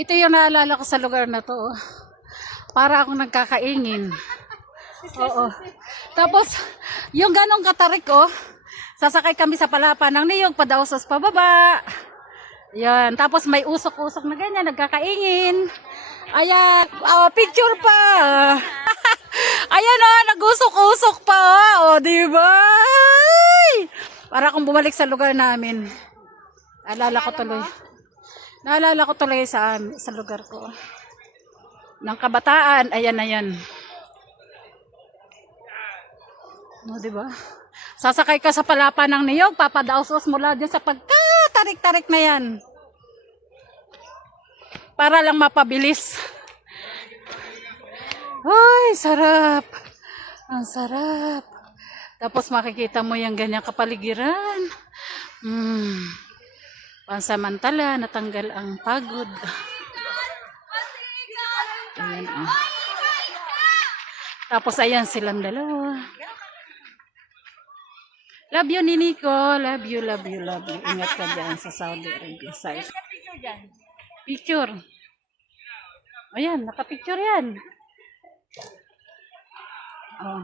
Ito yung naalala ko sa lugar na to. Oh. Para akong nagkakaingin. Oo. Tapos, yung ganong katarik, oh. Sasakay kami sa palapa ng niyog, padausas pababa. Yan. Tapos may usok-usok na ganyan, nagkakaingin. Ayan. Oh, picture pa. Ayan, oh, nag-usok-usok pa. Oh, diba? Para akong bumalik sa lugar namin. Naalala ko tuloy sa lugar ko. Ng kabataan, ayan na yan. No, diba? Sasakay ka sa palapa ng niyog, papadaos-os mula dyan sa pagkatarik-tarik na yan. Para lang mapabilis. Ay, sarap. Ang sarap. Tapos makikita mo yung ganyang kapaligiran. Pansamantala, natanggal ang pagod. Ayan, oh. Tapos ayan silang dalawa. Love you, Niniko. Love you, love you, love you. Ingat ka dyan sa Saudi Arabia. Picture. Ayan, nakapicture yan. Oh.